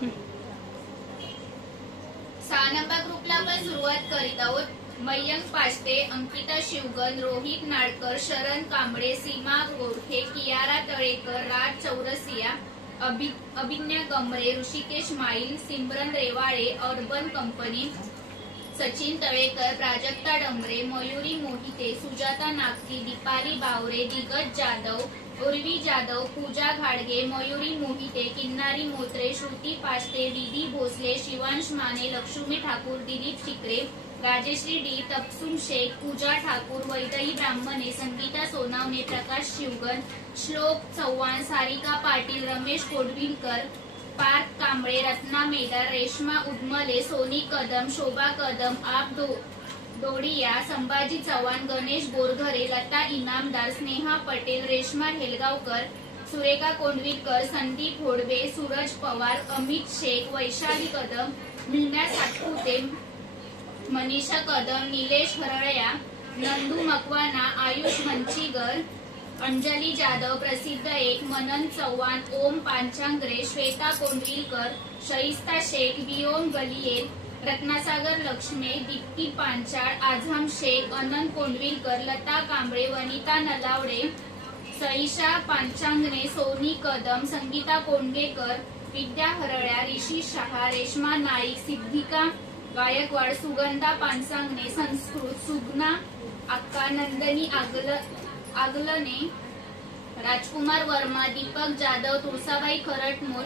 6 number ग्रुपला आपण सुरुवात करीत आहोत। मयंक पाष्टे, अंकिता शिवगन, रोहित नाडकर, शरण कांबळे, सीमा गोरखे, कियारा तळेकर, राज चौरसिया, अभिज्ञा गमरे, ऋषिकेश माईल, सिमरन रेवाळे, अर्बन कंपनी, सचिन तळेकर, प्राजक्ता डंबरे, मयुरी मोहिते, सुजाता नागती, दीपाली बावरे, दिग्गज जाधव, उर्वी जाधव, पूजा घाडगे, मयुरी मोहिते, किन्नारी मोत्रे, श्रुती पाष्टे, विधी भोसले, शिवांश माने, लक्ष्मी ठाकूर, दिलीप चिकरे, राजेश्री डी, तपसुम शेख, पूजा ठाकूर, वैदई ब्राह्मणे, संगीता सोनावणे, प्रकाश शिवगन, श्लोक चव्हाण, सारिका पाटील, रमेश कोडविलकर, पार्थ कांबळे, रत्ना मेदार, रेश्मा उदमले, सोनी कदम, शोभा कदम, आप डोडिया, संभाजी चव्हाण, गणेश बोरघरे, लता इनामदार, स्नेहा पटेल, रेश्मा हेलगावकर, सुरेखा कोंडविलकर, संदीप होडवे, सूरज पवार, अमित शेख, वैशाली कदम, मीना सातपुते, मनीषा कदम, निलेश हरळया, नंदू मकवाना, आयुष मंचीगर, अंजली जाधव, प्रसिद्ध एक, मनन चव्हाण, ओम पांचांग्रे, श्वेता कोंडविलकर, शइस्ता शेख, वियोम गलिये, रत्नासागर लक्ष्मे, दीप्ती पांचाळ, आझम शेख, अनंत कोंडविलकर, लता कांबळे, वनिता नलावडे, सईशा पांचांगणे, सोनी कदम, संगीता कोंडगेकर, विद्या हरळ्या, ऋषी शहा, रेश्मा नाईक, सिद्धिका गायकवाड, सुगंधा पानसांगणे, संस्कृत, सुगना अक्का, नंदनी आगलने, राजकुमार वर्मा, दीपक जाधव, तुळसाबाई खरटमोल,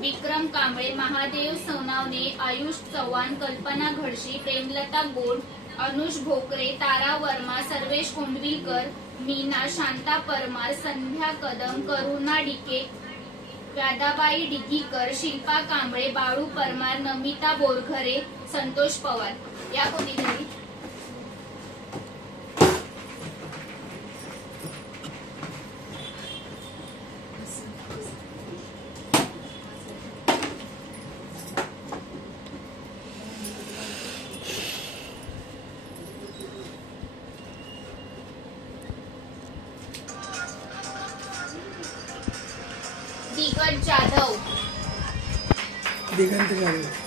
विक्रम कांबळे, महादेव सोनावणे, आयुष चव्हाण, कल्पना घडशी, प्रेमलता गोड, अनुष भोकरे, तारा वर्मा, सर्वेश कोंडविलकर, मीना, शांता परमार, संध्या कदम, करुणा डिके, व्यादाबाई डिगीकर, शिल्पा कांबळे, बाळू परमार, नमिता बोरघरे, संतोष पवार। या कोणीतरी दिग्गज जाधव, दिगंत जाधव,